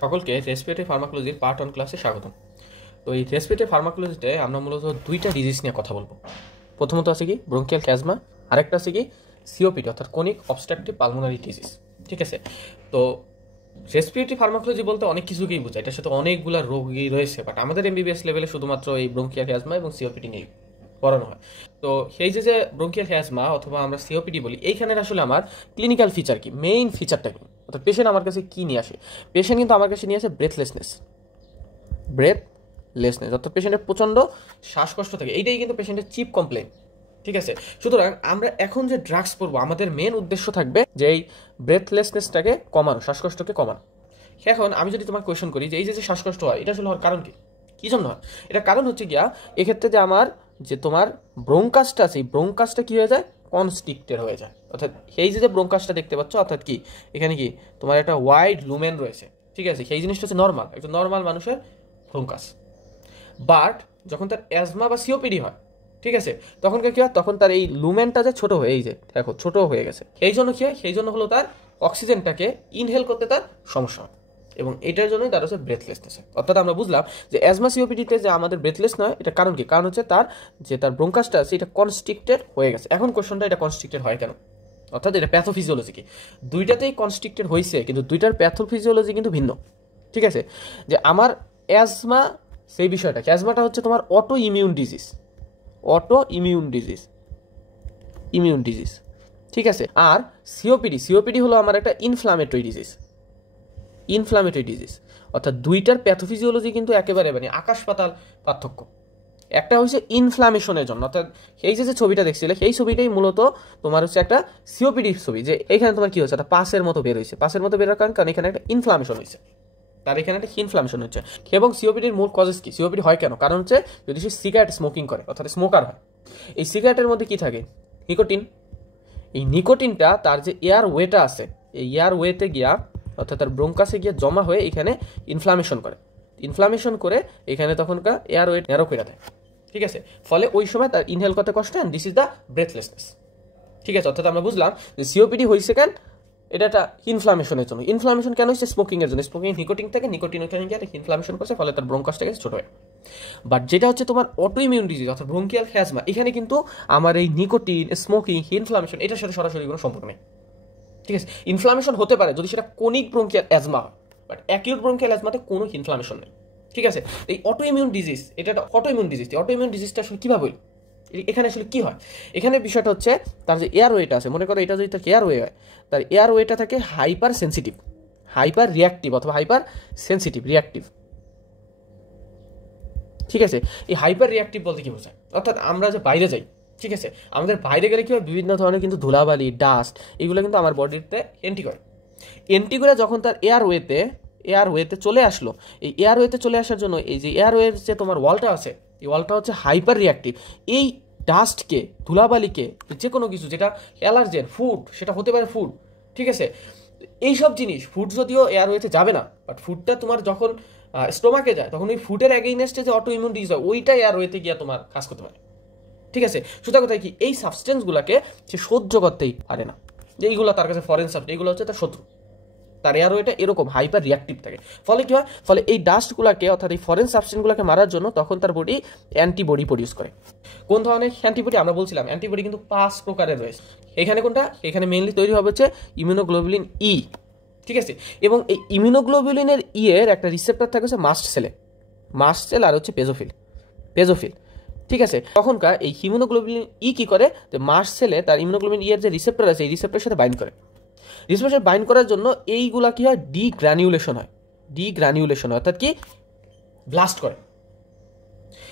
সকলকে respiratory ফার্মাকোলজির part 1 ক্লাসে স্বাগতম। তো এই রেসপিরেটরি ফার্মাকোলজিতে আমরা মূলত দুইটা ডিজিজ নিয়ে কথা বলবো। প্রথমত আছে কি ব্রঙ্কিয়াল অ্যাজমা, আরেকটা আছে কি সিওপিডি অর্থাৎ ক্রনিক অবস্ট্রাকটিভ পালমোনারি ডিজিজ। ঠিক আছে, তো রেসপিরেটরি ফার্মাকোলজি বলতে অনেক কিছুকেই বোঝায়, এটার সাথে অনেকগুলো রোগী রয়েছে, বাট আমাদের এমবিবিএস লেভেলে শুধুমাত্র এই ব্রঙ্কিয়াল অ্যাজমা এবং সিওপিডি নিয়ে পড়ানো হয়। তো সেই যে ব্রঙ্কিয়াল অ্যাজমা অথবা আমরা সিওপিডি বলি, এইখানের আসলে আমার ক্লিনিক্যাল ফিচার কি, মেইন ফিচারটা কি, অর্থাৎ পেশেন্ট আমার কাছে কি নিয়ে আসে? পেশেন্ট কিন্তু আমার কাছে নিয়ে আসে ব্রেথলেসনেস অর্থাৎ পেশেন্টের প্রচণ্ড শ্বাসকষ্ট থাকে, এইটাই কিন্তু পেশেন্টের চিপ কমপ্লেন। ঠিক আছে, সুতরাং আমরা এখন যে ড্রাগস পড়বো আমাদের মেন উদ্দেশ্য থাকবে যে এই ব্রেথলেসনেসটাকে কমানো, শ্বাসকষ্টকে কমানো। এখন আমি যদি তোমার কোয়েশন করি যে এই যে শ্বাসকষ্ট হয়, এটা আসলে হওয়ার কারণ কি, কী জন্য হয়? এটা কারণ হচ্ছে গিয়া এক্ষেত্রে যে আমার যে তোমার ব্রঙ্কাসটা আছে, এই ব্রঙ্কাসটা কী হয়ে যায়, কনস্ট্রিক্টেড হয়ে যায়। অর্থাৎ এই যে ব্রঙ্কাসটা দেখতে পাচ্ছ, অর্থাৎ কি এখানে কি তোমার একটা ওয়াইড লুমেন রয়েছে। ঠিক আছে, সেই জিনিসটা হচ্ছে নর্মাল, একটা নর্মাল মানুষের ব্রঙ্কাস। বাট যখন তার অ্যাজমা বা সিওপিডি হয়, ঠিক আছে, তখন কি হয়, তখন তার এই লুমেনটা যে ছোট হয়ে, এই যে দেখো ছোট হয়ে গেছে, এই জন্য কি হয়, সেই জন্য হলো তার অক্সিজেনটাকে ইনহেল করতে তার সমস্যা হয়, এবং এটার জন্যই তার হচ্ছে ব্রেথলেসনেস। অর্থাৎ আমরা বুঝলাম যে অ্যাজমা সিওপিডিতে যে আমাদের ব্রেথলেস নয়, এটা কারণ কি? কারণ হচ্ছে তার ব্রঙ্কাসটা আছে এটা কনস্ট্রিক্টেড হয়ে গেছে। এখন কোশ্চনটা, এটা কনস্ট্রিক্টেড হয় কেন, অর্থাৎ এটা প্যাথোফিজিওলজি কি? দুইটাতেই কনস্ট্রিক্টেড হয়েছে, কিন্তু দুইটার প্যাথোফিজিওলজি কিন্তু ভিন্ন। ঠিক আছে, যে আমার অ্যাজমা, সেই বিষয়টা কি, অ্যাজমাটা হচ্ছে তোমার অটো ইমিউন ডিজিজ। ঠিক আছে, আর সিওপিডি হলো আমার একটা ইনফ্লামেটরি ডিজিজ। অর্থাৎ দুইটার প্যাথোফিজিওলজি কিন্তু একেবারে মানে আকাশ পাতাল পার্থক্য। একটা হচ্ছে ইনফ্লামেশনের জন্য, অর্থাৎ এই যে ছবিটা দেখছিলে, সেই ছবিটাই মূলত তোমার হচ্ছে একটা সিওপিডি ছবি, যে এখানে তোমার কি হচ্ছে, একটা পাসের মতো বের হয়েছে। পাসের মতো বেরোর কারণ এখানে একটা ইনফ্লামেশন হয়েছে, তার এখানে একটা ইনফ্লামেশন হচ্ছে। এবং সিওপিডির মূল কজেস কি? সিওপিডি হয় কেন? কারণ হচ্ছে যদি সে সিগারেট স্মোকিং করে, অর্থাৎ স্মোকার হয়। এই সিগারেটের মধ্যে কি থাকে? নিকোটিন। এই নিকোটিনটা তার যে এয়ার ওয়েটা আছে, এই এয়ার ওয়েতে গিয়া, অর্থাৎ তার ব্রঙ্কাসে গিয়ে জমা হয়ে এখানে ইনফ্লামেশন করে এখানে তখনকার এয়ার ওয়েট ন্যারো করে দেয়। ঠিক আছে, ফলে ওই সময় তার ইনহেল করতে কষ্ট হয়, দিস ইজ দ্য ব্রেথলেসনেস। ঠিক আছে, অর্থাৎ আমরা বুঝলাম যে সিওপিডি হয়েছে কেন, এটা একটা ইনফ্লামেশনের জন্য। ইনফ্লামেশন কেন হচ্ছে? স্মোকিং এর জন্য। স্মোকিং নিকোটিন থেকে, নিকোটিন ওখানে গিয়ে ইনফ্লামেশন করছে, ফলে তার ব্রঙ্কাসটাকে ছোট হয়। বাট যেটা হচ্ছে তোমার অটো ইমিউন ডিজিজ অর্থাৎ ব্রঙ্কিয়াল অ্যাজমা, এখানে কিন্তু আমার এই নিকোটিন, স্মোকিং, ইনফ্লামেশন এটার সাথে সরাসরি কোনো সম্পর্ক নেই। ঠিক আছে, ইনফ্লামেশন হতে পারে যদি সেটা ক্রনিক ব্রঙ্কিয়াল অ্যাজমা হয়, বাট অ্যাকিউট ব্রঙ্কিয়াল অ্যাজমাতে কোনো ইনফ্লামেশন নেই। ঠিক আছে, এই অটো ইমিউন ডিজিজ, এটা একটা অটো ইমিউন ডিজিজটা আসলে কীভাবে হইল? এখানে আসলে কি হয়? এখানে বিষয়টা হচ্ছে তার যে এয়ারওয়েটা আছে, মনে করো এটা যদি তার এয়ারওয়ে হয়, তার এয়ারওয়েটা থাকে হাইপার রিয়াক্টিভ অথবা হাইপার সেন্সিটিভ রিয়াক্টিভ। ঠিক আছে, এই হাইপার রিয়াক্টিভ বলতে কি বোঝায়? অর্থাৎ আমরা যে বাইরে যাই, ঠিক আছে, আমাদের বাইরে গেলে কি হয়, বিভিন্ন ধরনের কিন্তু ধুলাবালি, ডাস্ট, এগুলো কিন্তু আমার বডিতে এন্টি করে যখন তার এয়ারওয়েতে চলে আসলো, এই এয়ারওয়েতে চলে আসার জন্য এই যে এয়ারওয়ের যে তোমার ওয়ালটা আছে, এই ওয়ালটা হচ্ছে হাইপার রিয়াক্টিভ। এই ডাস্টকে, ধুলাবালিকে, যে কোনো কিছু যেটা অ্যালার্জেন, ফুড, সেটা হতে পারে ফুড, ঠিক আছে, এইসব জিনিস, ফুড যদিও এয়ারওয়েতে যাবে না, বাট ফুডটা তোমার যখন স্টোমাকে যায়, তখন ওই ফুডের অ্যাগেইনস্টে যে অটো ইমিউন ডিজিজ হয়, ওইটা এয়ারওয়েতে গিয়ে তোমার কাজ করতে পারে। ঠিক আছে, সোজা কথা কি, এই সাবস্টেন্সগুলোকে সে সহ্য করতেই পারে না, যে এইগুলো তার কাছে ফরেন সাবস্টেন্স, এইগুলো হচ্ছে তার শত্রু। তার এয়ারওয়েটা এরকম হাইপার রিয়াক্টিভ থাকে। ফলে কি হয়? ফলে এই ডাস্টগুলোকে অর্থাৎ এই ফরেন সাবস্টেন্সগুলোকে মারার জন্য তখন তার বডি অ্যান্টিবডি প্রডিউস করে। কোন ধরনের অ্যান্টিবডি? আমরা বলছিলাম অ্যান্টিবডি কিন্তু 5 প্রকারের রয়েছে। এখানে কোনটা? এখানে মেইনলি তৈরি হবে হচ্ছে ইমিউনোগ্লোবুলিন ই। ঠিক আছে, এবং এই ইমিউনোগ্লোবুলিনের ই এর একটা রিসেপ্টর থাকে হচ্ছে মাস্ট সেল আর হচ্ছে পেজোফিল। ঠিক আছে, তখনকার এই ইমিউনোগ্লোবুলিন ই কি করে, যে মাস্ট সেলে তার ইমিউনোগ্লোবুলিন ই এর যে রিসেপ্টর আছে, এই রিসেপ্টরের সাথে বাইন্ড করে। রিসেপ্টর বাইন্ড করার জন্য এইগুলা কি হয়, ডিগ্রানিউলেশন হয়, অর্থাৎ কি ব্লাস্ট করে।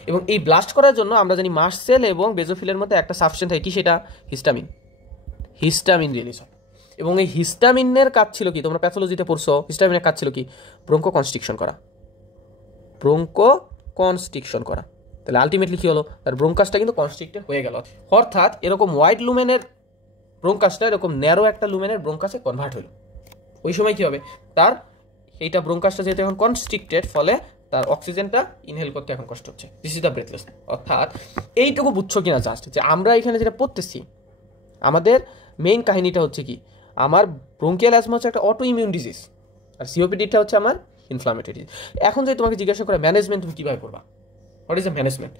এবং এই ব্লাস্ট করার জন্য আমরা জানি মাস্ট সেল এবং বেজোফিলের মধ্যে একটা সাবস্টেন্স হয়, কি সেটা? হিস্টামিন রিলিজ হয়। এবং এই হিস্টামিনের কাজ ছিল কি, তোমরা প্যাথোলজিতে পড়ছো, হিস্টামিনের কাজ ছিল কি? ব্রঙ্কো কনস্ট্রিকশন করা। তাহলে আলটিমেটলি কি হলো, তার ব্রঙ্কাসটা কিন্তু কনস্ট্রিক্টেড হয়ে গেল। অর্থাৎ এরকম ওয়াইড লুমেনের ব্রঙ্কাসটা এরকম ন্যারো একটা লুমেনের ব্রঙ্কাসে কনভার্ট হলো। ওই সময় কি হবে, তার এইটা ব্রঙ্কাসটা যেহেতু এখন কনস্ট্রিক্টেড, ফলে তার অক্সিজেনটা ইনহেল করতে এখন কষ্ট হচ্ছে। This is the breathlessness. অর্থাৎ এইটুকু বুঝছো কিনা জাস্ট, যে আমরা এখানে যেটা পড়তেছি, আমাদের মেইন কাহিনীটা হচ্ছে কি, আমার ব্রঙ্কিয়াল অ্যাজমা হচ্ছে একটা অটো ইমিউন ডিজিজ, আর সিওপিডিটা হচ্ছে আমার ইনফ্লামেটরি। এখন যদি তোমাকে জিজ্ঞাসা করে ম্যানেজমেন্ট তুমি কীভাবে করবা, হোয়াট ইজ দ্য ম্যানেজমেন্ট,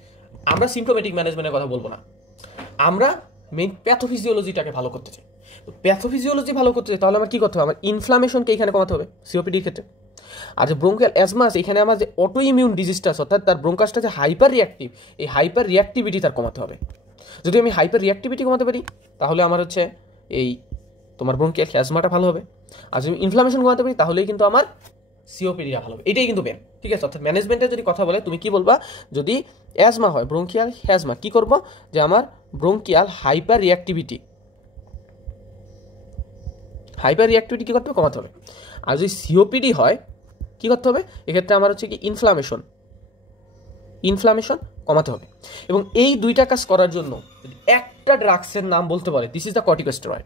আমরা সিমটোমেটিক ম্যানেজমেন্টের কথা বলবো না, আমরা মেইন প্যাথোফিজিওলজিটাকে ভালো করতে চাই। তো প্যাথোফিজিওলজি ভালো করতে চাই তাহলে আমার কী করতে হবে, আমার ইনফ্লামেশনকে এখানে কমাতে হবে সিওপিডির ক্ষেত্রে। আর যে ব্রোঙ্কিয়াল অ্যাজমাস, এখানে আমার যে অটো ইমিউন ডিজিজটা আছে অর্থাৎ তার ব্রোঙ্কাসটা যে হাইপার রিয়াক্টিভ, এই হাইপার রিয়াক্টিভিটি তার কমাতে হবে। যদি আমি হাইপার রিয়াক্টিভিটি কমাতে পারি তাহলে আমার হচ্ছে এই তোমার ব্রোঙ্কিয়াল অ্যাজমাটা ভালো হবে। আর যদি ইনফ্লামেশন কমাতে পারি তাহলেই কিন্তু আমার সিওপিডিটা ভালো হবে। এটাই কিন্তু মেন, ঠিক আছে। অর্থাৎ ম্যানেজমেন্টের যদি কথা বলে তুমি কি বলবা, যদি অ্যাজমা হয় ব্রোঙ্কিয়াল অ্যাজমা, কি করব, যে আমার ব্রোঙ্কিয়াল হাইপার রিয়াক্টিভিটি কি করতে হবে, কমাতে হবে। আর যদি সিওপিডি হয় কি করতে হবে, এক্ষেত্রে আমার হচ্ছে কি ইনফ্লামেশন কমাতে হবে। এবং এই দুইটা কাজ করার জন্য যদি একটা ড্রাগসের নাম বলতে পারে, দিস ইজ দ্য কর্টিকোস্টেরয়েড,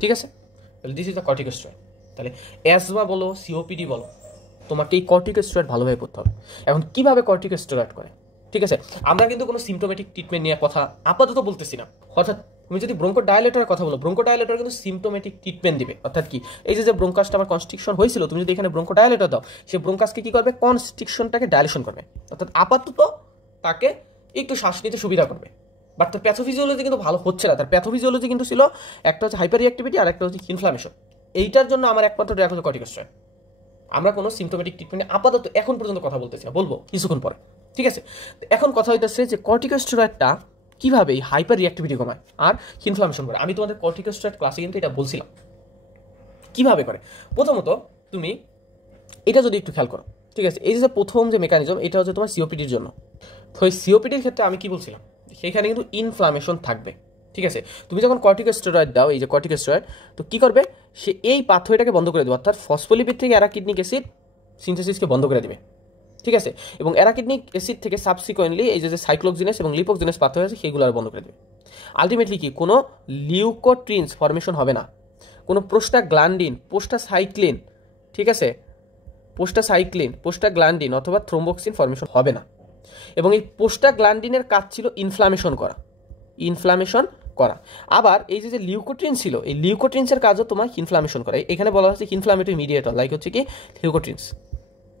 ঠিক আছে। তাহলে দিস ইজ দ্য কর্টিকোস্টেরয়েড। তাহলে অ্যাজমা বলো সিওপিডি বলো, তোমাকে এই কর্টিকোস্টেরয়েড ভালোভাবে করতে হবে। এখন কিভাবে কর্টিকোস্টেরয়েড করে, ঠিক আছে, আমরা কিন্তু কোনো সিমটোমেটিক ট্রিটমেন্ট নিয়ে কথা আপাতত বলতেছি না। অর্থাৎ তুমি যদি ব্রোঙ্কোডাইলেটরের কথা বলো, ব্রোঙ্কোডাইলেটর কিন্তু সিমটোমেটিক ট্রিটমেন্ট দিবে। অর্থাৎ কি, এই যে ব্রোঙ্কাসটা আমার কনস্ট্রিকশন হয়েছিল, তুমি যদি এখানে ব্রোঙ্কোডাইলেটর দাও, সে ব্রোঙ্কাসকে কি করবে, কনস্ট্রিকশনটাকে ডাইলেশন করবে, অর্থাৎ আপাতত তাকে একটু শ্বাস নিতে সুবিধা করবে। বাট তার প্যাথোফিজিওলজি কিন্তু ভালো হচ্ছে না। তার প্যাথোফিজিওলজি কিন্তু ছিল একটা হচ্ছে হাইপার রিয়াক্টিভিটি আর একটা হচ্ছে ইনফ্লামেশন। এইটার জন্য আমার একমাত্র ড্রাগ হচ্ছে কর্টিকোস্টেরয়েড। আমরা কোনো সিমটোমেটিক ট্রিটমেন্টে আপাতত এখন পর্যন্ত কথা বলতেছি না, বলবো কিছুক্ষণ পরে, ঠিক আছে। এখন কথা হইতেছে যে কর্টিকোস্টেরয়েডটা কীভাবে এই হাইপার রিয়াক্টিভিটি কমায় আর ইনফ্লামেশন করে। আমি তোমাদের কর্টিকোস্টেরয়েড ক্লাসে কিন্তু এটা বলছিলাম কীভাবে করে। প্রথমত তুমি এটা যদি একটু খেয়াল করো, ঠিক আছে, এই যে প্রথম যে মেকানিজম, এটা হচ্ছে তোমার সিওপিডির জন্য। তো এই সিওপিডির ক্ষেত্রে আমি কি বলছিলাম, সেখানে কিন্তু ইনফ্লামেশন থাকবে, ঠিক আছে। তুমি যখন কর্টিকোস্টেরয়েড দাও, এই যে কর্টিকোস্টেরয়েড, তো কী করবে, সে এই পাথওয়েটাকে বন্ধ করে দেবে, অর্থাৎ ফসফোলিপিড থেকে অ্যারাকিডনিক অ্যাসিড সিনথেসিসকে বন্ধ করে দেবে, ঠিক আছে। এবং অ্যারাকিডনিক অ্যাসিড থেকে সাবসিকুয়েন্টলি এই যে সাইক্লোক্সিনেস এবং লিপোক্সিনেস পাথওয়ে আছে সেগুলো আর বন্ধ করে দেবে। আলটিমেটলি কি, কোনো লিউকোট্রিনস ফর্মেশন হবে না, কোনো প্রোস্টাগ্ল্যান্ডিন, পোস্টাসাইক্লিন, ঠিক আছে, পোস্টাগ্ল্যান্ডিন অথবা থ্রোম্বোক্সিন ফর্মেশন হবে না। এবং এই পোস্টাগ্ল্যান্ডিনের কাজ ছিল ইনফ্লামেশন করা। আবার এই যে লিউকোট্রিন ছিল, এই লিউকোট্রিনসের কাজও তোমার ইনফ্লামেশন করা। এখানে বলা হচ্ছে ইনফ্লামেটরি মিডিয়েটর, লাইক হচ্ছে কি লিউকোট্রিনস,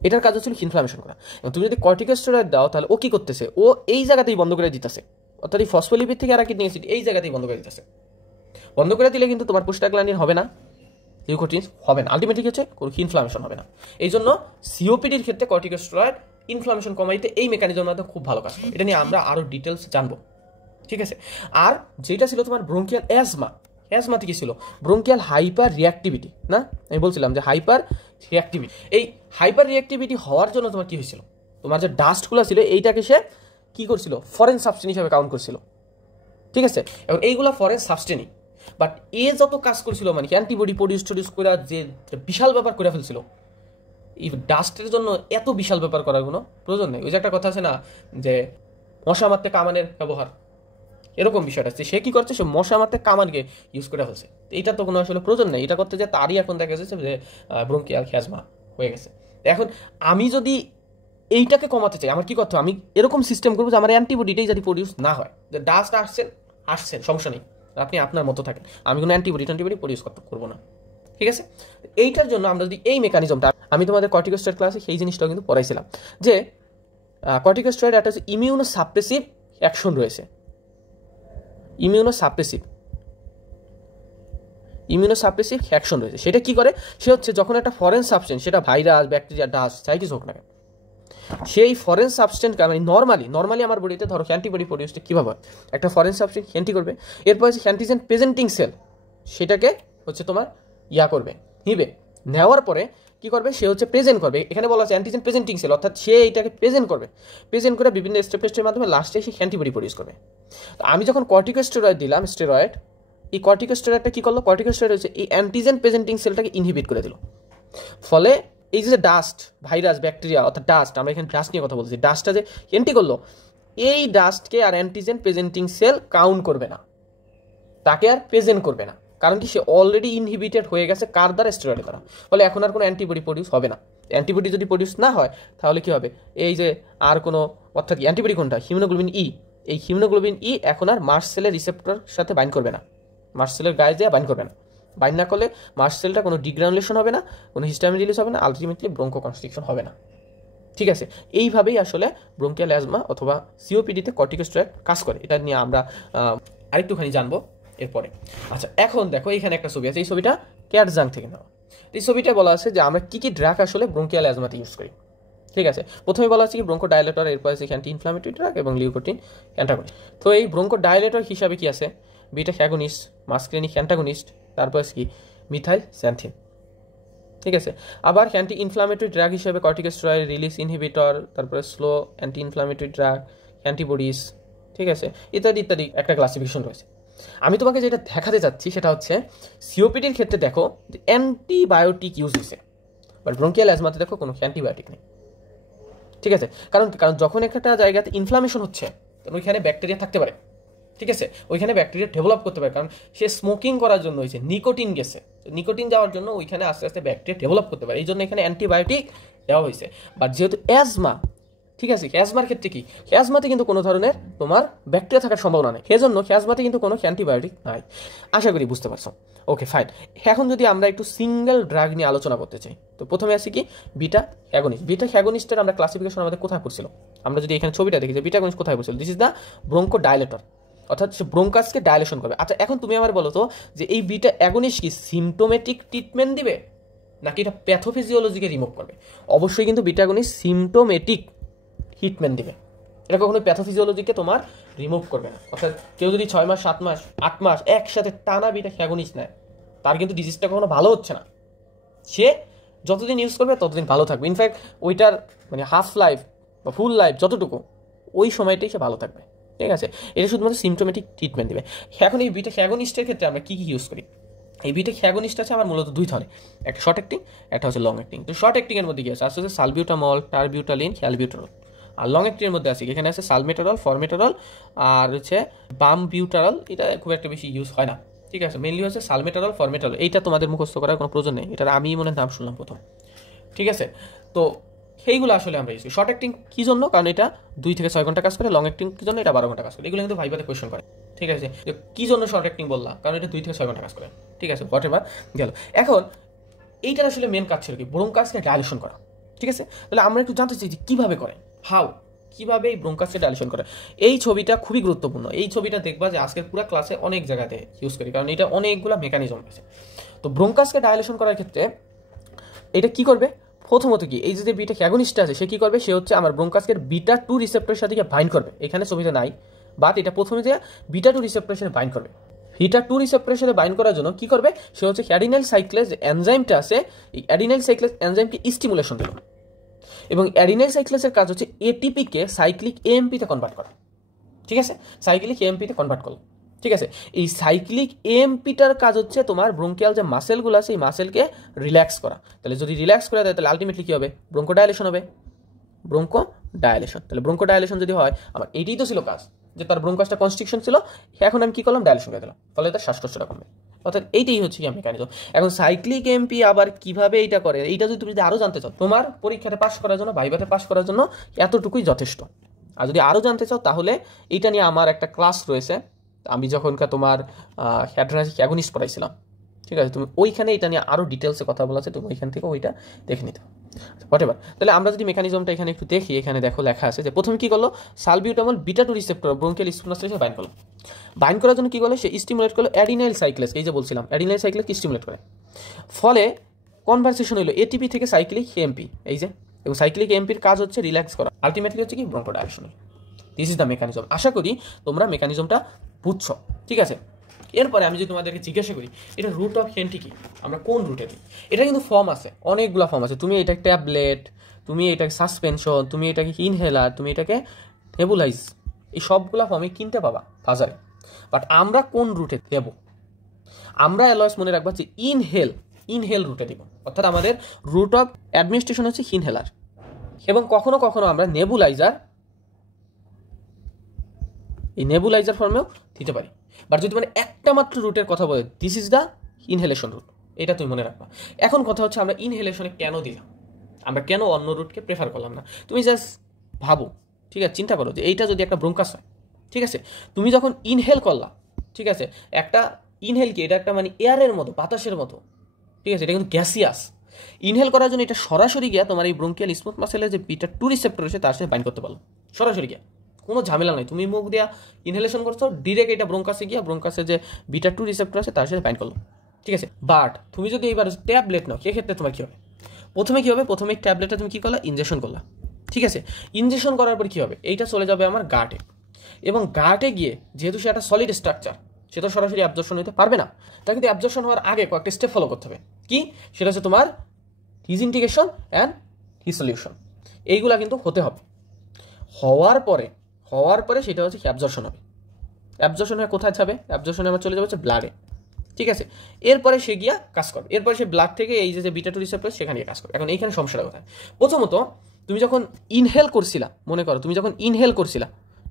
এটার কাজ হচ্ছিল ইনফ্লামেশন করা। এবং তুমি যদি কর্টিকোস্টেরয়েড দাও তাহলে ও কি করতেছে, ও এই জায়গাতেই বন্ধ করে দিতেছে, অর্থাৎ এই ফসফোলিপিড থেকে অ্যারাকিডনিক অ্যাসিড এই জায়গাতেই বন্ধ করে দিতেছে। বন্ধ করে দিলে কিন্তু তোমার পোস্টাগ্ল্যান্ডিন হবে না, লিউকোট্রিনস হবে না, আলটিমেটলি হচ্ছে কোনো ইনফ্লামেশন হবে না। এই জন্য সিওপিডির ক্ষেত্রে কর্টিকোস্টেরয়েড ইনফ্লামেশন কমাইতে এই মেকানিজমের মধ্যে খুব ভালো কাজ করে। এটা নিয়ে আমরা আরও ডিটেলস জানবো, ঠিক আছে। আর যেটা ছিল তোমার ব্রোঙ্কিয়াল অ্যাজমাতে কি ছিল, ব্রোঙ্কিয়াল হাইপার রিয়াক্টিভিটি, না আমি বলছিলাম যে হাইপার রিয়াক্টিভিটি। এই হাইপার রিয়াক্টিভিটি হওয়ার জন্য তোমার কি হয়েছিল, তোমার যে ডাস্টগুলো ছিল এইটাকে সে কি করছিল, ফরেন সাবস্টেন্স হিসেবে কাউন্ট করছিল, ঠিক আছে। এবং এইগুলো ফরেন সাবস্টেন্সই, বাট এ যত কাজ করছিল মানে অ্যান্টিবডি প্রডিউস করে যে বিশাল ব্যাপার করে ফেলছিল, এই ডাস্টের জন্য এত বিশাল ব্যাপার করার কোনো প্রয়োজন নেই। ওই যে একটা কথা আছে না, যে মশা মারতে কামানের ব্যবহার, এরকম বিষয়টা আছে। সে কি করছে, সে মশা মারতে কামানকে ইউজ করে ফেলছে। এইটা তো কোনো আসলে প্রয়োজন নেই, এটা করতে যে তারই এখন দেখা যাচ্ছে যে ব্রোঙ্কিয়াল অ্যাজমা হয়ে গেছে। এখন আমি যদি এইটাকে কমাতে চাই, আমার কি করতে হবে, আমি এরকম সিস্টেম করবো যে আমার অ্যান্টিবডিটাই যদি প্রডিউস না হয়, যে ডাস্ট আসছেন সমস্যা নেই, আপনি আপনার মতো থাকেন, আমি কোনো অ্যান্টিবডি প্রডিউস করবো না, ঠিক আছে। এইটার জন্য আমরা যদি এই মেকানিজমটা, আমি তোমাদের কর্টিকোস্টেরয়েড ক্লাসে সেই জিনিসটাও কিন্তু পড়াইছিলাম যে কর্টিকোস্টেরয়েড একটা হচ্ছে ইমিউনোসাপ্রেসিভ অ্যাকশন রয়েছে, ইমিউনোসাপ্রেসিভ অ্যাকশন রয়েছে। সেটা কি করে, সে হচ্ছে যখন একটা ফরেন সাবস্টেন্স, সেটা ভাইরাস, ব্যাকটেরিয়া, ডাস্ট, যাই কিছু হোক না কেন, সেই ফরেন সাবস্টেন্সকে মানে নর্মালি আমার বডিতে ধরো অ্যান্টিবডি প্রডিউসটা কীভাবে হয়, একটা ফরেন সাবস্টেন্স অ্যান্টি করবে, এরপর হচ্ছে অ্যান্টিজেন প্রেজেন্টিং সেল সেটাকে হচ্ছে তোমার নিবে, নেওয়ার পরে কি করবে, সে হচ্ছে প্রেজেন্ট করবে। এখানে বলা আছে অ্যান্টিজেন প্রেজেন্টিং সেল, অর্থাৎ সে এইটাকে প্রেজেন্ট করে বিভিন্ন স্টেপের মাধ্যমে লাস্টে সে অ্যান্টিবডি প্রডিউস করবে। তো আমি যখন কর্টিকোস্টেরয়েড দিলাম, এই কর্টিকোস্টেরয়েডটা কি করলো, কর্টিকোস্টেরয়েড হচ্ছে এই অ্যান্টিজেন প্রেজেন্টিং সেলটাকে ইনহিবিট করে দিল। ফলে এই যে ডাস্ট, ভাইরাস, ব্যাকটেরিয়া, অর্থাৎ ডাস্ট, আমরা এখানে ডাস্ট নিয়ে কথা বলছি, ডাস্টটা যে এন্টি করলো, এই ডাস্টকে আর অ্যান্টিজেন প্রেজেন্টিং সেল কাউন্ট করবে না, তাকে আর প্রেজেন্ট করবে না, কারণ কি সে অলরেডি ইনহিবিটেড হয়ে গেছে কার দ্বারা, স্টেরয়েড দ্বারা। ফলে এখন আর কোনো অ্যান্টিবডি প্রডিউস হবে না। অ্যান্টিবডি যদি প্রডিউস না হয় তাহলে কি হবে, এই যে আর কোনো, অর্থাৎ অ্যান্টিবডি কোনটা, হিমোগ্লোবিন ই, এই হিমোগ্লোবিন ই এখন আর মাস্ট সেলের রিসেপ্টর সাথে বাইন্ড করবে না, মাস্ট সেলের গায়ে যেয়ে বাইন্ড করবে না, বাইন্ড না করলে মাস্ট সেলটা কোনো ডিগ্রানুলেশন হবে না, কোনো হিস্টামিন রিলিজ হবে না, আলটিমেটলি ব্রঙ্কো কনস্ট্রিকশন হবে না। ঠিক আছে, এইভাবেই আসলে ব্রঙ্কিয়াল অ্যাজমা অথবা সিওপিডিতে কর্টিকোস্টেরয়েড কাজ করে। এটা নিয়ে আমরা আরেকটুখানি জানবো এরপরে। আচ্ছা, এখন দেখো এখানে একটা ছবি আছে, এই ছবিটা ক্যাটজাং থেকে নেওয়া। এই ছবিটা বলা আছে যে আমরা কী কী ড্রাগ আসলে ব্রঙ্কিয়াল অ্যাজমাতে ইউজ করি। ঠিক আছে, প্রথমে বলা আছে কি ব্রঙ্কো ডায়ালেটর, এরপর আছে অ্যান্টি ইনফ্লামেটরি ড্রাগ এবং লিউকোটিন অ্যান্টাগনিস্ট। তো এই ব্রঙ্কো ডায়ালেটর হিসাবে কি আছে, বিটা অ্যাগনিস্ট, মাস্ক্রেনিক অ্যান্টাগনিস্ট, তারপর কি মিথাইল স্যান্থিন। ঠিক আছে, আবার অ্যান্টি ইনফ্লামেটরি ড্রাগ হিসেবে কর্টিকোস্টেরয়েড, রিলিজ ইনহিবিটর, তারপরে slow anti inflammatory drug, antibodies, ঠিক আছে, ইত্যাদি ইত্যাদি একটা ক্লাসিফিকেশন রয়েছে। আমি তোমাকে যেটা দেখাতে চাচ্ছি সেটা হচ্ছে সিওপিডির ক্ষেত্রে দেখো যে অ্যান্টিবায়োটিক ইউজ হয়েছে, বাট ব্রঙ্কিয়াল অ্যাজমাতে দেখো কোনো অ্যান্টিবায়োটিক নেই। ঠিক আছে, কারণ যখন একটা জায়গাতে ইনফ্লামেশন হচ্ছে তখন ওইখানে ব্যাকটেরিয়া থাকতে পারে। ঠিক আছে, ওইখানে ব্যাকটেরিয়া ডেভেলপ করতে পারে, কারণ সে স্মোকিং করার জন্য হয়েছে, নিকোটিন গেছে, নিকোটিন যাওয়ার জন্য ওইখানে আস্তে আস্তে ব্যাকটেরিয়া ডেভেলপ করতে পারে, এই জন্য এখানে অ্যান্টিবায়োটিক দেওয়া হয়েছে। বাট যেহেতু অ্যাজমা, ঠিক আছে, অ্যাজমার ক্ষেত্রে কি, অ্যাজমাতে কিন্তু কোনো ধরনের তোমার ব্যাকটেরিয়া থাকার সম্ভাবনা নেই, সেজন্য অ্যাজমাতে কিন্তু কোনো অ্যান্টিবায়োটিক নাই। আশা করি বুঝতে পারছো। ওকে ফাইন, এখন যদি আমরা একটু সিঙ্গেল ড্রাগ নিয়ে আলোচনা করতে চাই, তো প্রথমে আসি কি বিটা অ্যাগনিস্ট। বিটা অ্যাগনিস্টের আমরা ক্লাসিফিকেশন আমাদের কোথায় পড়ছিল, আমরা যদি এখানে ছবিটা দেখি যে বিটা অ্যাগনিস্ট কোথায় পড়ছিল, দিস ইজ দ্য ব্রঙ্কো ডায়ালেটর, অর্থাৎ সে ব্রঙ্কাসকে ডায়ালেশন করবে। আচ্ছা, এখন তুমি আমার বলো তো যে এই বিটা অ্যাগনিস্ট কি সিমটোমেটিক ট্রিটমেন্ট দিবে নাকি এটা প্যাথোফিজিওলজিকে রিমুভ করবে? অবশ্যই কিন্তু বিটা অ্যাগনিস্ট সিমটোমেটিক ট্রিটমেন্ট দিবে, এটা কখনো প্যাথোফিজিওলজিকে তোমার রিমুভ করবে না। অর্থাৎ কেউ যদি 6 মাস 7 মাস 8 মাস একসাথে টানা বিটা অ্যাগনিস্ট নেয়, তার কিন্তু ডিজিজটা কখনো ভালো হচ্ছে না, সে যতদিন ইউজ করবে ততদিন ভালো থাকবে। ইনফ্যাক্ট ওইটার মানে হাফ লাইফ বা ফুল লাইফ যতটুকু, ওই সময়টাই সে ভালো থাকবে। ঠিক আছে, এটা শুধুমাত্র সিমটোমেটিক ট্রিটমেন্ট দেবে। এখন এই বিটা অ্যাগনিস্টের ক্ষেত্রে আমরা কী কী ইউজ করি? এই বিটা অ্যাগনিস্ট আছে আমার মূলত দুই ধরনের, একটা শর্ট অ্যাক্টিং, একটা হচ্ছে লং অ্যাক্টিং। তো শর্ট অ্যাক্টিংয়ের মধ্যে কি আছে, আসলে সালবিউটামল, টারবিউটালিন, ক্যালবিউটারল। আর লং অ্যাক্টিংয়ের মধ্যে আছে এখানে আছে সালমেটারল, ফরমেটারল, আর হচ্ছে বামবিউটারল। এটা খুব একটা বেশি ইউজ হয় না। ঠিক আছে, মেনলি হচ্ছে সালমেটারল, ফরমেটারল। এইটা তোমাদের মুখস্থ করার কোনো প্রয়োজন নেই, এটার আমি মনে নাম শুনলাম প্রথম। ঠিক আছে, তো সেইগুলো আসলে আমরা ইউজ করি। শর্ট অ্যাক্টিং কী জন্য, কারণ এটা 2 থেকে 6 ঘন্টা কাজ করে, লং অ্যাক্টিং কী জন্য, এটা 12 ঘন্টা কাজ করে। এগুলো কিন্তু ভাইবাতে কোয়েশ্চন করে। ঠিক আছে, কী জন্য শর্ট অ্যাক্টিং বললাম, কারণ এটা 2 থেকে 6 ঘন্টা কাজ করে। ঠিক আছে, হোয়াটএভার গেল। এখন এইটার আসলে মেন কাজ ছিল কি, ব্রঙ্কাসকে ডায়ালেশন করা। ঠিক আছে, তাহলে আমরা একটু জানতে চাই যে কীভাবে করে, কীভাবে এই ব্রঙ্কাসকে ডায়ালেশন করে। এই ছবিটা খুবই গুরুত্বপূর্ণ, এই ছবিটা দেখবা যে আজকের পুরো ক্লাসে অনেক জায়গাতে ইউজ করি, কারণ এটা অনেকগুলো মেকানিজম আছে। তো ব্রঙ্কাসকে ডায়ালেশন করার ক্ষেত্রে এটা কি করবে, প্রথমত কি এই যে বিটা অ্যাগনিস্ট আছে সে কি করবে, সে হচ্ছে আমার ব্রঙ্কাসকের বিটা 2 রিসেপ্টরের সাথে বাইন্ড করবে। এখানে ছবিতে নাই, বাট এটা প্রথমে যে বিটা 2 রিসেপ্টরের সাথে বাইন্ড করবে। বিটা 2 রিসেপ্টরের সাথে বাইন্ড করার জন্য কি করবে, সে হচ্ছে অ্যাডিনাইল সাইক্লেজ এনজাইমটা আছে, এই অ্যাডিনাইল সাইক্লেজ এনজাইমকে স্টিমুলেশন দেবে, এবং অ্যাডিনাইল সাইক্লেজের কাজ হচ্ছে এটিপিকে সাইক্লিক এএমপিতে কনভার্ট করা। ঠিক আছে, সাইক্লিক এএমপিতে কনভার্ট করো। ঠিক আছে, এই সাইক্লিক এএমপিটার কাজ হচ্ছে তোমার ব্রঙ্কিয়াল যে মাসেলগুলো আছে এই মাসেলকে রিল্যাক্স করা। তাহলে যদি রিল্যাক্স করে দেয় তাহলে আলটিমেটলি কী হবে, ব্রঙ্কো ডায়ালেশন হবে। ব্রঙ্কো ডায়ালেশন, তাহলে ব্রঙ্কো ডায়ালেশন যদি হয়, আমার এইটাই তো ছিল কাজ, যে তার ব্রঙ্কাসটা কনস্ট্রিকশন ছিল, এখন আমি কী করলাম, ডায়ালেশন করে দিলাম, ফলে তার শ্বাসকষ্টটা কমবে। অর্থাৎ এইটাই হচ্ছে কি মেকানিজম। এখন সাইক্লিক এএমপি আবার কিভাবে এইটা করে, এইটা যদি তুমি আরও জানতে চাও, তোমার পরীক্ষাতে পাস করার জন্য, ভাইভাতে পাস করার জন্য এতটুকুই যথেষ্ট। আর যদি আরও জানতে চাও তাহলে এইটা নিয়ে আমার একটা ক্লাস রয়েছে, আমি যখনকার তোমার অ্যাগনিস্ট পড়াইছিলাম। ঠিক আছে, তুমি ওইখানে এটা নিয়ে আরও ডিটেলসে কথা বলা আছে, তুমি ওইখান থেকে ওইটা দেখে নিতে হোয়াটএভার। তাহলে আমরা যদি মেকানিজমটা এখানে একটু দেখি, এখানে দেখো লেখা আছে যে প্রথমে কী করলো, সালবিউটামল বিটা 2 রিসেপ্টর ব্রঙ্কিয়াল স্টিমুলাসে বাইন্ড করলো। বাইন্ড করার জন্য কী করলো, সে স্টিমুলেট করলো অ্যাডিনাইল সাইক্লেজ, এই যে বলছিলাম অ্যাডিনাইল সাইক্লেজকে স্টিমুলেট করে, ফলে কনভারসেশন হলো এটিপি থেকে সাইক্লিক এএমপি, এই যে, এবং সাইক্লিক এএমপির কাজ হচ্ছে রিল্যাক্স করা, আলটিমেটলি হচ্ছে কি bronchodilation. This is the mechanism. আশা করি তোমরা মেকানিজমটা বুঝছো। ঠিক আছে, এরপরে আমি যদি তোমাদেরকে জিজ্ঞাসা করি এটা রুট অফ হেনটি কি, আমরা কোন রুটে দিই, এটা কিন্তু ফর্ম আছে, অনেকগুলো ফর্ম আছে। তুমি এটাকে ট্যাবলেট, তুমি এটাকে সাসপেনশন, তুমি এটাকে ইনহেলার, তুমি এটাকে নেবুলাইজ, এই সবগুলো ফর্মে কিনতে পাবা বাজারে। বাট আমরা কোন রুটে দেব, আমরা অ্যালয়েস মনে রাখবা যে ইনহেল রুটে দিব, অর্থাৎ আমাদের রুট অফ অ্যাডমিনিস্ট্রেশন হচ্ছে ইনহেলার, এবং কখনো কখনো আমরা নেবুলাইজার, এই নেবুলাইজার ফর্মেও দিতে পারি। বাট যদি মানে একটা মাত্র রুটের কথা বলে, this is the inhalation route, এটা তুমি মনে রাখবা। এখন কথা হচ্ছে আমরা ইনহেলেশনে কেন দিলাম, আমরা কেন অন্য রুটকে প্রেফার করলাম না। তুমি জাস্ট ভাবো, ঠিক আছে, চিন্তা করো যে এইটা যদি একটা ব্রঙ্কাস হয়, ঠিক আছে, তুমি যখন ইনহেল করলা, ঠিক আছে, একটা ইনহেল কি, এটা একটা মানে এয়ারের মতো, বাতাসের মতো, ঠিক আছে, এটা কিন্তু গ্যাসিয়াস। ইনহেল করার জন্য এটা সরাসরি গিয়া তোমার এই ব্রঙ্কিয়াল স্মুথ মাসেলের যে বিটা 2 রিসেপ্টর রয়েছে তার সাথে বাইন্ড করতে পারো, সরাসরি গিয়া, কোনো ঝামেলা নাই। তুমি মুখ দিয়া ইনহেলেশন করছো, ডিরেক্ট এটা ব্রঙ্কাসে গিয়া ব্রঙ্কাসে যে বিটা 2 রিসেপ্টর আছে তার সাথে বাইন্ড করলো, ঠিক আছে। বাট তুমি যদি এইবার ট্যাবলেট নাও, সেক্ষেত্রে তোমার কী হবে, প্রথমে ট্যাবলেটটা তুমি কী করলা, ইনজেকশন করলা, ঠিক আছে। ইনজেকশন করার পর কী হবে, এইটা চলে যাবে আমার গাটে, এবং গাটে গিয়ে যেহেতু সে একটা সলিড স্ট্রাকচার, সে তো সরাসরি অ্যাবজর্পশন হতে পারবে না, তাই কিন্তু অ্যাবজর্পশন হওয়ার আগে কয়েকটা স্টেপ ফলো করতে হবে। কি সেটা হচ্ছে তোমার ডিসইন্টিগ্রেশন অ্যান্ড ডিসলিউশন, এইগুলা কিন্তু হতে হবে। হওয়ার পরে সেটা হচ্ছে অ্যাবজর্পশন হবে। অ্যাবজর্পশন হয়ে কোথায় যাবে, অ্যাবজর্পশন আমার চলে যাবে হচ্ছে ব্লাডে, ঠিক আছে। এরপরে সে গিয়া কাজ করবে, এরপরে সে ব্লাড থেকে এই যে বিটা 2 রিসেপ্টর সেখানে কাজ করবে। এখন এইখানে সমস্যাটা কোথায়, প্রথমত তুমি যখন ইনহেল করছিলা, মনে করো তুমি যখন ইনহেল করছিলা,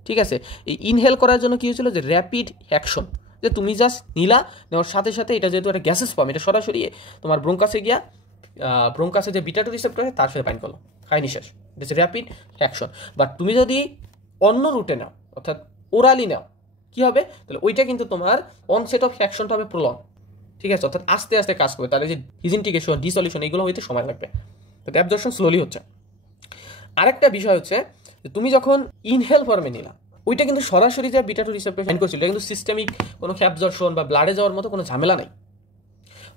ঠিক আছে, এই ইনহেল করার জন্য কি হয়েছিল, যে র্যাপিড অ্যাকশন, যে তুমি জাস্ট নিলা, নেওয়ার সাথে সাথে এটা যেহেতু একটা গ্যাসেস ফর্ম, এটা সরাসরি তোমার ব্রঙ্কাসে গিয়া ব্রঙ্কাসে যে বিটা 2 রিসেপ্টর আছে তার সাথে বাইন্ড করলো, খাই নিঃশ্বাস, এটা হচ্ছে র্যাপিড অ্যাকশন। বাট তুমি যদি অন্য রুটে নাও, অর্থাৎ ওরালি নাও, কি হবে, তাহলে ওইটা কিন্তু তোমার অনসেট অফ অ্যাকশনটা হবে প্রলং, ঠিক আছে, অর্থাৎ আস্তে আস্তে কাজ করবে, তাহলে যে ডিসইন্টিগ্রেশন, ডিসলিউশন এগুলো হইতে সময় লাগবে, তো অ্যাবজর্পশন স্লোলি হচ্ছে। আরেকটা বিষয় হচ্ছে যে তুমি যখন ইনহেল ফর্মে নিলা, ওইটা কিন্তু সরাসরি যে বিটা 2 রিসেপ্টর বাইন্ড করছিল, এটা কিন্তু সিস্টেমিক কোনো অ্যাবজর্পশন বা ব্লাডে যাওয়ার মতো কোনো ঝামেলা নাই,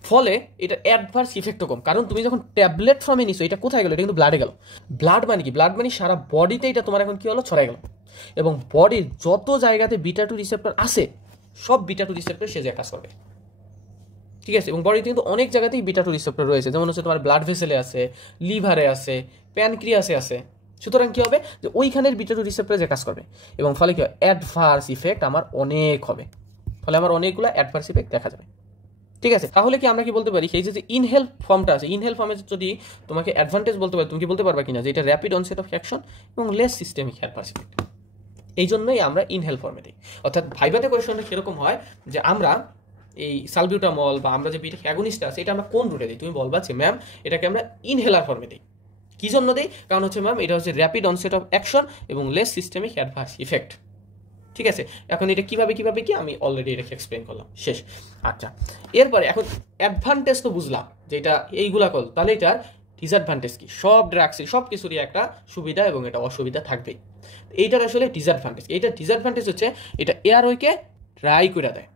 ফলে এটা অ্যাডভার্স ইফেক্টও কম। কারণ তুমি যখন ট্যাবলেট ফর্মে নিছো, এটা কোথায় গেল, এটা কিন্তু ব্লাডে গেল। ব্লাড মানে কি, ব্লাড মানে সারা বডিতে এটা তোমার এখন কি হলো, ছড়াই গেল, এবং বডির যত জায়গাতে বিটা 2 রিসেপ্টর আছে সব বিটা 2 রিসেপ্টর সে যে কাজ করবে, ঠিক আছে। এবং বডিতে কিন্তু অনেক জায়গাতেই বিটা 2 রিসেপ্টর রয়েছে, যেমন হচ্ছে তোমার ব্লাড ভেসেলে আছে, লিভারে আছে, প্যানক্রিয়াসে আছে। সুতরাং কি হবে, যে ওইখানের বিটা 2 রিসেপ্টর যে কাজ করবে, এবং ফলে কি হয়, অ্যাডভার্স ইফেক্ট আমার অনেক হবে, ফলে আমার অনেকগুলো অ্যাডভার্স ইফেক্ট দেখা যাবে, ঠিক আছে। তাহলে কি আমরা কি বলতে পারি, সেই যে ইনহেল ফর্মটা আছে, ইনহেল ফর্মে যদি তোমাকে অ্যাডভান্টেজ বলতে পারি, তুমি কি বলতে পারবা কিনা যে এটা র্যাপিড অনসেট অফ অ্যাকশন এবং লেস সিস্টেমিক অ্যাডভার্স ইফেক্ট, এই জন্যই আমরা ইনহেল ফর্মে দিই। অর্থাৎ ভাইভাতে কোয়েশনটা সেরকম হয় যে আমরা এই সালবিউটামল বা আমরা যে বিটা অ্যাগনিস্ট আছে এটা আমরা কোন রুটে দিই, তুমি বলবা যে ম্যাম এটাকে আমরা ইনহেলার ফর্মে দিই। কি জন্য দিই, কারণ হচ্ছে ম্যাম এটা হচ্ছে র্যাপিড অনসেট অফ অ্যাকশন এবং লেস সিস্টেমিক অ্যাডভার্স ইফেক্ট, ঠিক আছে। এখন এটা কিভাবে কি আমি অলরেডি এটাকে এক্সপ্লেন করলাম, শেষ। আচ্ছা, এরপরে এখন অ্যাডভান্টেজ তো বুঝলাম যে এটা এইগুলা কল, তাহলে এটার ডিসঅ্যাডভান্টেজ কি, সব ড্রাগসের সব কিছুরই একটা সুবিধা এবং এটা অসুবিধা থাকবেই। এইটার আসলে ডিসঅ্যাডভান্টেজ, এইটার ডিসঅ্যাডভান্টেজ হচ্ছে এটা এয়ারওয়েকে ড্রাই করে দেয়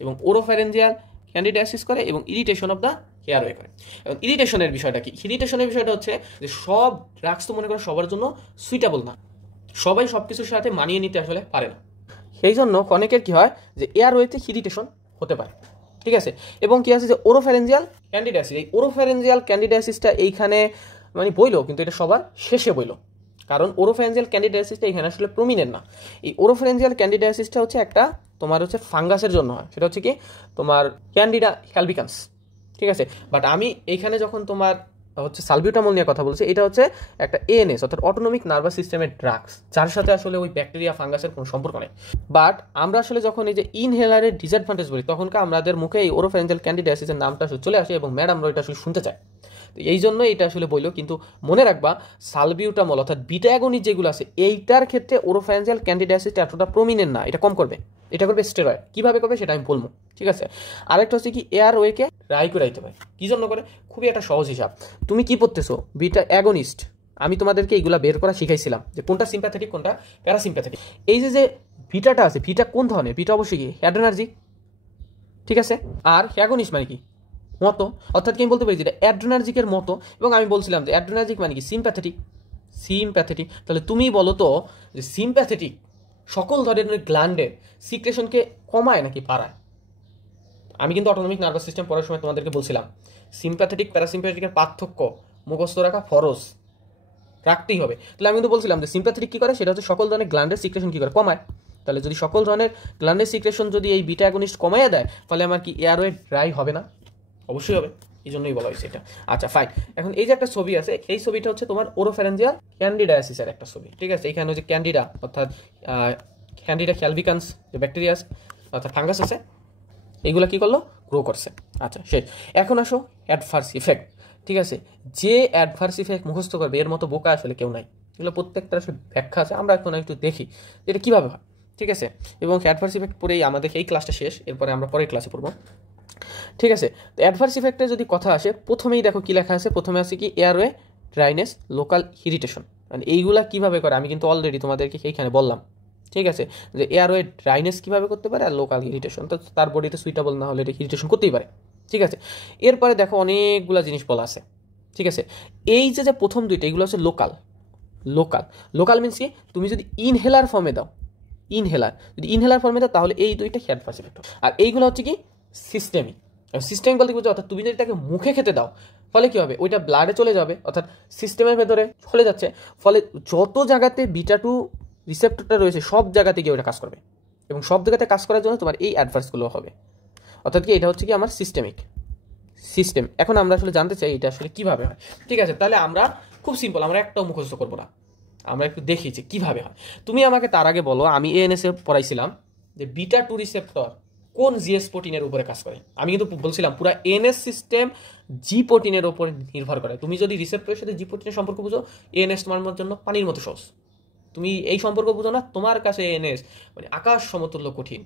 এবং ওরোফ্যারেঞ্জিয়াল ক্যান্ডিডিয়াসিস করে এবং ইরিটেশন অফ দ্য এয়ারওয়ে করে। এবং ইরিটেশনের বিষয়টা কি, ইরিটেশনের বিষয়টা হচ্ছে যে সব ড্রাগস তো মনে করো সবার জন্য সুইটেবল না, সবাই সব কিছুর সাথে মানিয়ে নিতে আসলে পারে না, সেই জন্য অনেকের কি হয় যে এয়ারওয়েতে ইরিটেশন হতে পারে, ঠিক আছে। এবং কি আছে যে ওরোফ্যারেঞ্জিয়াল ক্যান্ডিডিয়াসিস, এই ওরোফ্যারেঞ্জিয়াল ক্যান্ডিডিয়াসিসটা এইখানে মানে বইলো, কিন্তু এটা সবার শেষে বইলো, কারণ ওরোফ্যারেঞ্জিয়াল ক্যান্ডিডিয়াসিসটা এখানে আসলে প্রমিনেন্ট না। এই ওরোফ্যারেঞ্জিয়াল ক্যান্ডিডিয়াসিসটা হচ্ছে একটা তোমার হচ্ছে ফাঙ্গাসের জন্য হয়, সেটা হচ্ছে কি তোমার ক্যান্ডিডা অ্যালবিকান্স, ঠিক আছে। বাট আমি এইখানে যখন তোমার হচ্ছে সালবিউটামল নিয়ে কথা বলছি, এটা হচ্ছে একটা এএনএস অর্থাৎ অটোনমিক নার্ভাস সিস্টেমের ড্রাগস, যার সাথে আসলে ওই ব্যাকটেরিয়া ফাঙ্গাসের কোনো সম্পর্ক নেই। বাট আমরা আসলে যখন এই যে ইনহেলারের ডিসঅ্যাডভান্টেজ বলি, তখনকার আমাদের মুখে এই ওরোফ্যারেঞ্জিয়াল ক্যান্ডিডিয়াসিসের নামটা চলে আসে এবং ম্যাডামরা এটা আসলে শুনতে চায়, এই জন্য এটা আসলে বললো। কিন্তু মনে রাখবা সালবিউটামল অর্থাৎ বিটা অ্যাগনিস্ট যেগুলো আছে এইটার ক্ষেত্রে ওরোফ্যারেঞ্জিয়াল ক্যান্ডিডিয়াসিসটা এতটা প্রমিনেন্ট না, এটা কম করবে, এটা করবে স্টেরয়েড। কিভাবে করবে সেটা আমি বলবো, ঠিক আছে। আরেকটা হচ্ছে কি এয়ারওয়েকে ড্রাই করে দিতে পারে, কি জন্য করে, খুবই একটা সহজ হিসাব। তুমি কি পড়তেছো, বিটা অ্যাগনিস্ট, আমি তোমাদেরকে এইগুলা বের করা শিখাইছিলাম যে কোনটা সিম্প্যাথেটিক কোনটা প্যারাসিম্প্যাথেটিক। এই যে বিটাটা আছে, বিটা কোন ধরনের, বিটা অবশ্যই কি অ্যাড্রেনার্জিক, ঠিক আছে। আর অ্যাগনিস্ট মানে কি মতো, অর্থাৎ কি আমি বলতে পারি যেটা অ্যাড্রেনার্জিকের মতো। এবং আমি বলছিলাম যে অ্যাড্রেনার্জিক মানে কি সিম্প্যাথেটিক, তাহলে তুমি বলো তো যে সিম্প্যাথেটিক সকল ধরনের গ্ল্যান্ডের সিক্রেশনকে কমায় নাকি বাড়ায়। আমি কিন্তু অটোনমিক নার্ভাস সিস্টেম পড়ার সময় তোমাদেরকে বলছিলাম সিম্প্যাথেটিক প্যারাসিম্প্যাথেটিকের পার্থক্য মুখস্থ রাখা ফরজ, রাখতেই হবে। তাহলে আমি কিন্তু বলছিলাম যে সিম্প্যাথেটিক কি করে, সেটা হচ্ছে সকল ধরনের গ্ল্যান্ডের সিক্রেশন কি করে, কমায়। তাহলে যদি সকল ধরনের গ্ল্যান্ডের সিক্রেশন যদি এই বিটা অ্যাগনিস্ট কমাইয়া দেয়, তাহলে আমার কি এয়ারওয়ে ড্রাই হবে না, অবশ্যই হবে, এই জন্যই বলা হয়েছে এটা। আচ্ছা ফাইন, এখন এই যে একটা ছবি আছে, এই ছবিটা হচ্ছে তোমার ওরোফ্যারেঞ্জিয়াল ক্যান্ডিডিয়াসিসের একটা ছবি, ঠিক আছে। এখানে হচ্ছে ক্যান্ডিডা অর্থাৎ ক্যান্ডিডা ক্যালভিকান্স যে ব্যাকটেরিয়া অর্থাৎ ফাঙ্গাস আছে, এইগুলো কি করলো, গ্রো করছে। আচ্ছা শেষ। এখন আসো অ্যাডভার্স ইফেক্ট, ঠিক আছে। যে অ্যাডভার্স ইফেক্ট মুখস্থ করবে এর মতো বোকা আসলে কেউ নাই, এগুলো প্রত্যেকটা আসলে ব্যাখ্যা আছে। আমরা এখন একটু দেখি এটা কিভাবে হয়। ঠিক আছে, এবং অ্যাডভার্স ইফেক্ট পরেই আমাদের এই ক্লাসটা শেষ, এরপরে আমরা পরের ক্লাসে পড়বো। ঠিক আছে, তো অ্যাডভার্স ইফেক্টে যদি কথা আসে, প্রথমেই দেখো কি লেখা আছে, প্রথমে আছে কি এয়ারওয়ে ড্রাইনেস, লোকাল ইরিটেশন। মানে এইগুলা কিভাবে করে আমি কিন্তু অলরেডি তোমাদেরকে এইখানে বললাম। ঠিক আছে, যে এয়ারওয়ে ড্রাইনেস কীভাবে করতে পারে আর লোকাল ইরিটেশন, তো তার বডিতে সুইটেবল না হলে এটা ইরিটেশন করতেই পারে। ঠিক আছে, এরপরে দেখো অনেকগুলো জিনিস বলা আছে। ঠিক আছে, এই যে প্রথম দুইটা এগুলো হচ্ছে লোকাল। লোকাল মিনস কি, তুমি যদি ইনহেলার ফর্মে দাও, ইনহেলার ফর্মে দাও তাহলে এই দুইটা অ্যাডভার্স ইফেক্ট। আর এইগুলো হচ্ছে কি সিস্টেমিক বলতে কি বুঝো, অর্থাৎ তুমি যদি তাকে মুখে খেতে দাও ফলে কি হবে, ওইটা ব্লাডে চলে যাবে, অর্থাৎ সিস্টেমের ভেতরে চলে যাচ্ছে, ফলে যত জায়গাতে বিটা-2 রিসেপ্টরটা রয়েছে সব জায়গাতে গিয়ে ওটা কাজ করবে, এবং সব জায়গাতে কাজ করার জন্য তোমার এই অ্যাডভার্সগুলো হবে। অর্থাৎ কি এটা হচ্ছে কি আমার সিস্টেম। এখন আমরা আসলে জানতে চাই এটা আসলে কিভাবে হয়। ঠিক আছে, তাহলে আমরা খুব সিম্পল, আমরা একটাও মুখস্থ করবো না, আমরা একটু দেখি যে কীভাবে হয়। তুমি আমাকে তার আগে বলো, আমি এএনএসে পড়াইছিলাম যে বিটা-2 রিসেপ্টর কোন জিএস প্রোটিনের উপরে কাজ করে। আমি কিন্তু বলছিলাম পুরো এএনএস সিস্টেম জি প্রোটিনের উপর নির্ভর করে। তুমি যদি রিসেপ্টরের সাথে জি প্রোটিনের সম্পর্ক বুঝো, এএনএস তোমার জন্য পানির মতো সহজ। তুমি এই সম্পর্ক বুঝো না, তোমার কাছে এএনএস মানে আকাশ সমতুল্য কঠিন।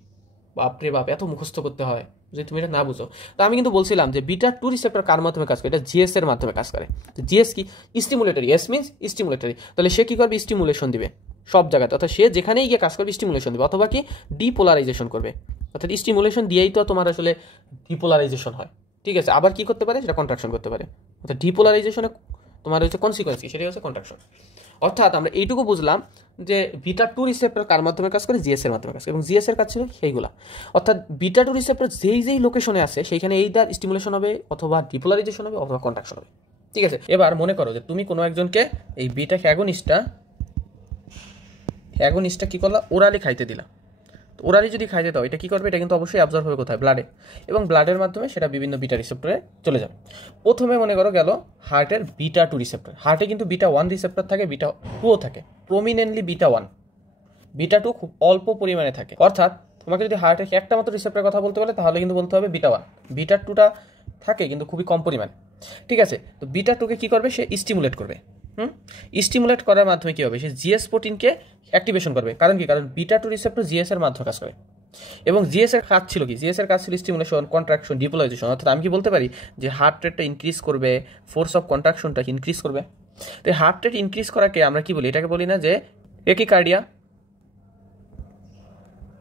বাপরে বাপ, এত মুখস্থ করতে হয় যদি তুমি এটা না বুঝো। তো আমি কিন্তু বলছিলাম যে বিটা-2 রিসেপ্টর কার মাধ্যমে কাজ করে, এটা জিএস এর মাধ্যমে কাজ করে। তো জিএস কি স্টিমুলেটরি, এস মিনস স্টিমুলেটরি, তাহলে সে কি করবে, স্টিমুলেশন দিবে সব জায়গাতে, অর্থাৎ সে যেখানেই গিয়ে কাজ করবে স্টিমুলেশন দিবে, অথবা কি ডিপোলারাইজেশন করবে, অর্থাৎ স্টিমুলেশন দিয়েই তো তোমার আসলে ডিপোলারাইজেশন হয়। ঠিক আছে, আবার কি করতে পারে, সেটা কন্ট্রাকশন করতে পারে, অর্থাৎ ডিপোলারাইজেশনে তোমার হচ্ছে কনসিকোয়েন্স, সেটাই হচ্ছে কন্ট্রাকশন। অর্থাৎ আমরা এইটুকু বুঝলাম যে বিটা-2 রিসেপ্টর কার মাধ্যমে কাজ করে, জিএস এর মাধ্যমে কাজ করে, এবং জিএস এর কাজ ছিল সেইগুলা। অর্থাৎ বিটা-2 রিসেপ্টর যেই লোকেশনে আছে সেইখানে এইটার স্টিমুলেশন হবে, অথবা ডিপোলারাইজেশন হবে, অথবা কন্ট্রাকশন হবে। ঠিক আছে, এবার মনে করো যে তুমি কোনো একজনকে এই বিটা অ্যাগনিস্টটা কি করলা, ওরালি খাইতে দিলা। তো ওরালি যদি খাইতে দাও, এটা কি করবে, এটা কিন্তু অবশ্যই অ্যাবজর্ব হবে কোথায়, ব্লাডে, এবং ব্লাডের মাধ্যমে সেটা বিভিন্ন বিটা রিসেপ্টরে চলে যাবে। প্রথমে মনে করো গেল হার্টের বিটা-2 রিসেপ্টর, হার্টে কিন্তু বিটা-1 রিসেপ্টর থাকে, বিটা-2ও থাকে, প্রমিনেন্টলি বিটা-1, বিটা-2 খুব অল্প পরিমাণে থাকে। অর্থাৎ তোমাকে যদি হার্টের একটা মাত্র রিসেপ্টরের কথা বলতে বলে তাহলে কিন্তু বলতে হবে বিটা-1, বিটা-2টা থাকে কিন্তু খুবই কম পরিমাণে। ঠিক আছে, তো বিটা-2কে কি করবে, সে স্টিমুলেট করবে। স্টিমুলেট করার মাধ্যমে কি হবে, সে জিএস প্রোটিনকে অ্যাক্টিভেশন করবে। কারণ কি, কারণ বিটা-2 রিসেপ্টর জিএস এর মাধ্যমে কাজ করে, এবং জিএস এর কাজ ছিল কি, জিএস এর কাজ ছিল স্টিমুলেশন, কন্ট্রাকশন, ডিপোলারাইজেশন। অর্থাৎ আমি কি বলতে পারি যে হার্ট রেটটা ইনক্রিজ করবে, ফোর্স অফ কন্ট্রাকশনটা ইনক্রিজ করবে। তো হার্ট রেট ইনক্রিজ করাকে আমরা কি বলি, এটাকে বলি না যে টেকিকার্ডিয়া।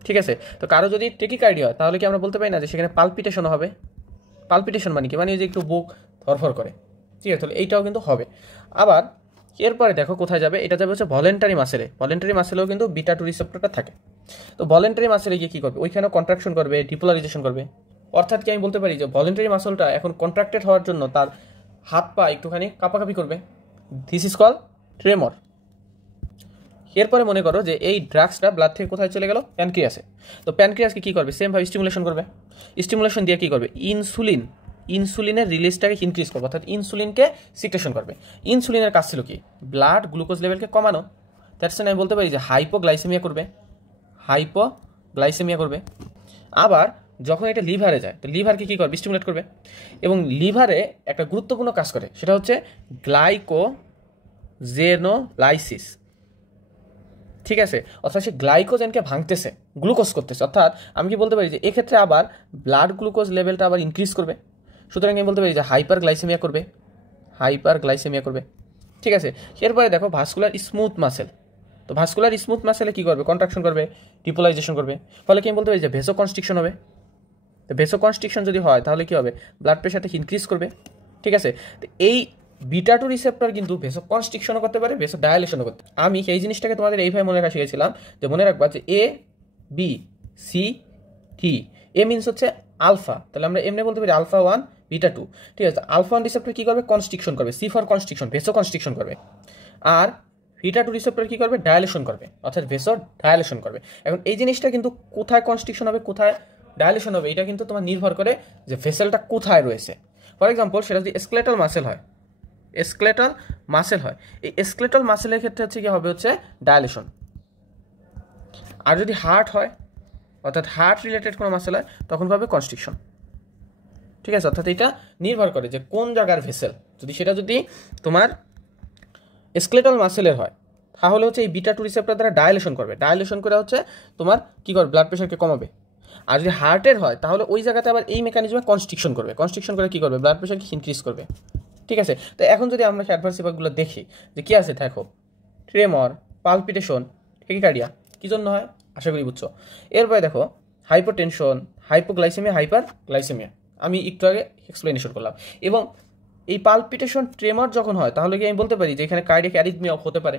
ঠিক আছে, তো কারো যদি টেকিকার্ডিয়া হয় তাহলে কি আমরা বলতে পারি না যে সেখানে পালপিটেশন হবে। পালপিটেশন মানে কি, মানে যে একটু বুক ধরফর করে। ঠিক আছে, তাহলে এইটাও কিন্তু হবে। আবার এরপরে দেখো কোথায় যাবে, এটা যাবে হচ্ছে ভলেন্টারি মাসেলে। ভলেন্টারি মাসেলেও কিন্তু বিটা-2 রিসেপ্টরটা থাকে। তো ভলেন্টারি মাসেলে গিয়ে কী করবে, ওইখানেও কন্ট্রাকশন করবে, ডিপোলারাইজেশন করবে। অর্থাৎ কি আমি বলতে পারি যে ভলেন্টারি মাসলটা এখন কন্ট্রাক্টেড হওয়ার জন্য তার হাত পা একটুখানি কাঁপাকাঁপি করবে, দিস ইজ কল ট্রেমর। এরপরে মনে করো যে এই ড্রাগসটা ব্লাড থেকে কোথায় চলে গেল, প্যানক্রিয়াসে। তো প্যানক্রিয়াসকে কী করবে, সেমভাবে স্টিমুলেশন করবে। স্টিমুলেশন দিয়ে কী করবে, ইনসুলিনের রিলিজটাকে ইনক্রিজ করবে, অর্থাৎ ইনসুলিনকে সিক্রেশন করবে। ইনসুলিনের কাজ ছিল কি, ব্লাড গ্লুকোজ লেভেলকে কমানো। দ্যাটস আমি বলতে পারি যে হাইপোগ্লাইসেমিয়া করবে। আবার যখন এটা লিভারে যায়, তো লিভারকে কী করবে, স্টিমুলেট করবে। এবং লিভারে একটা গুরুত্বপূর্ণ কাজ করে, সেটা হচ্ছে গ্লাইকোজেনোলাইসিস। ঠিক আছে, অর্থাৎ সে গ্লাইকোজেনকে ভাঙতেছে, গ্লুকোজ করতেছে। অর্থাৎ আমি কি বলতে পারি যে এক্ষেত্রে আবার ব্লাড গ্লুকোজ লেভেলটা আবার ইনক্রিজ করবে। সুতরাং আমি বলতে পারি যে হাইপার গ্লাইসেমিয়া করবে। ঠিক আছে, এরপরে দেখো ভাস্কুলার স্মুথ মাসেল। তো ভাস্কুলার স্মুথ মাসেলে কী করবে, কন্ট্রাকশন করবে, ডিপোলারাইজেশন করবে। ফলে কি আমি বলতে পারি যে ভেসোকনস্ট্রিকশন হবে। তো ভেসোকনস্ট্রিকশন যদি হয় তাহলে কী হবে, ব্লাড প্রেশারটা ইনক্রিজ করবে। ঠিক আছে, তো এই বিটা-2 রিসেপ্টর কিন্তু ভেসোকনস্ট্রিকশনও করতে পারে, ভেসোডায়ালেশনও করতে পারে। আমি এই জিনিসটাকে তোমাদের এইভাবে মনে রাখা শিখেছিলাম যে মনে রাখবা যে A B C T, a means হচ্ছে আলফা, তাহলে আমরা এমনি বলতে পারি আলফা-1 বিটা-2। ঠিক আছে, আলফা-1 রিসেপ্টর কী করবে, কনস্ট্রিকশন করবে, সি ফর কনস্ট্রিকশন, ভেসোকনস্ট্রিকশন করবে। আর বিটা-2 রিসেপ্টর কী করবে, ডায়ালেশন করবে, অর্থাৎ ভেসোডায়ালেশন করবে। এখন এই জিনিসটা কিন্তু কোথায় কনস্ট্রিকশন হবে, কোথায় ডায়ালেশন হবে, এটা কিন্তু তোমার নির্ভর করে যে ভেসেলটা কোথায় রয়েছে। ফর এক্সাম্পল, সেটা যদি স্কেলেটাল মাসেল হয়, এই স্কেলেটাল মাসেলের ক্ষেত্রে হচ্ছে কি হবে, হচ্ছে ডায়ালেশন। আর যদি হার্ট হয়, অর্থাৎ হার্ট রিলেটেড কোনো মাসেল হয়, তখন পাবে কনস্ট্রিকশন। ঠিক আছে, অর্থাৎ এটা নির্ভর করে যে কোন জায়গার ভেসেল। যদি তোমার স্কেলেটাল মাসেলের হয় তাহলে হচ্ছে এই বিটা টু রিসেপ্টর দ্বারা ডায়ালেশন করবে, ডায়ালেশন করে হচ্ছে তোমার কী করবে, ব্লাড প্রেশারকে কমাবে। আর যদি হার্টের হয় তাহলে ওই জায়গাতে আবার এই মেকানিজমে কনস্ট্রিকশন করবে, কনস্ট্রিকশন করে কী করবে, ব্লাড প্রেশারকে ইনক্রিজ করবে। ঠিক আছে, তো এখন যদি আমরা অ্যাডভার্স ইফেক্টগুলো দেখি যে কী আছে, দেখো ট্রেমর, পালপিটেশন, টেকিকার্ডিয়া, কী জন্য হয় আশা করি বুঝছো। এরপরে দেখো হাইপোটেনশন, হাইপোগ্লাইসেমিয়া, হাইপার গ্লাইসেমিয়া, আমি একটু আগে এক্সপ্লেনেশন করলাম। এবং এই পালপিটেশন ট্রেমর যখন হয় তাহলে কি আমি বলতে পারি যে এখানে কার্ডিয়াক অ্যারিথমিয়া হতে পারে।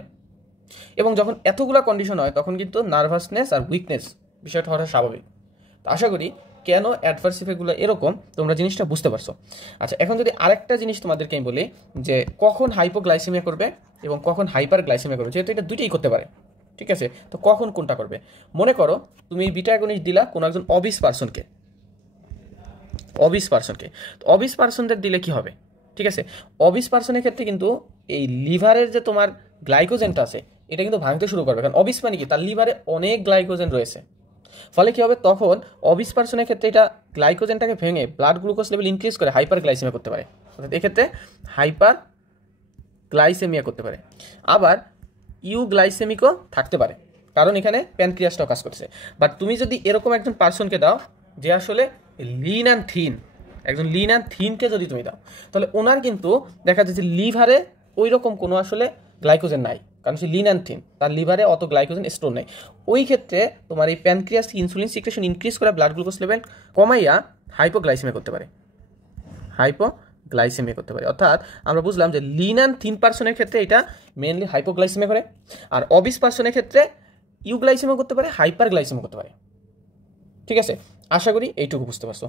এবং যখন এতগুলো কন্ডিশন হয় তখন কিন্তু নার্ভাসনেস আর উইকনেস বিষয়টা হওয়া স্বাভাবিক। তো আশা করি কেন অ্যাডভার্স ইফেক্টগুলো এরকম তোমরা জিনিসটা বুঝতে পারছো। আচ্ছা, এখন যদি আরেকটা জিনিস তোমাদেরকে আমি বলি যে কখন হাইপোগ্লাইসেমিয়া করবে এবং কখন হাইপার গ্লাইসেমিয়া করবে, যেহেতু এটা দুইটাই করতে পারে। ঠিক আছে, তো কখন কোনটা করবে, মনে করো তুমি বিটা অ্যাগনিস্ট দিলা কোনো একজন অবিস পার্সনকে, তো অবিস পার্সনদের দিলে কি হবে। ঠিক আছে, অবিস পার্সনের ক্ষেত্রে কিন্তু এই লিভারের যে তোমার গ্লাইকোজেনটা আছে এটা কিন্তু ভাঙতে শুরু করবে, কারণ অবিস মানে কি, তার লিভারে অনেক গ্লাইকোজেন রয়েছে। ফলে কী হবে, তখন অবিস পার্সনের ক্ষেত্রে এটা গ্লাইকোজেনটাকে ভেঙে ব্লাড গ্লুকোজ লেভেল ইনক্রিজ করে হাইপার গ্লাইসেমিয়া করতে পারে, অর্থাৎ এক্ষেত্রে হাইপার গ্লাইসেমিয়া করতে পারে। আবার ইউগ্লাইসেমিকও থাকতে পারে, কারণ এখানে প্যানক্রিয়াসটাও কাজ করছে। বাট তুমি যদি এরকম একজন পার্সনকে দাও যে আসলে লিন অ্যান্ড থিন, একজন লিন অ্যান্ড থিনকে যদি তুমি দাও তাহলে ওনার কিন্তু দেখা যাচ্ছে লিভারে ওই রকম কোনো আসলে গ্লাইকোজেন নাই, কারণ সে লিন অ্যান্ড থিন, তার লিভারে অত গ্লাইকোজেন স্টোর নেই। ওই ক্ষেত্রে তোমার এই প্যানক্রিয়াস ইনসুলিন সিক্রেশন ইনক্রিজ করে ব্লাড গ্লুকোজ লেভেল কমাইয়া হাইপোগ্লাইসেমিয়া করতে পারে, হাইপোগ্লাইসেমিয়া করতে পারে। অর্থাৎ আমরা বুঝলাম যে লিন অ্যান্ড থিন পার্সনের ক্ষেত্রে এটা মেনলি হাইপোগ্লাইসেমিয়া করে, আর অবিস পার্সনের ক্ষেত্রে ইউগ্লাইসেমিয়া করতে পারে, হাইপার গ্লাইসেমিয়া করতে পারে। ঠিক আছে, আশা করি এইটুকু বুঝতে পারছো।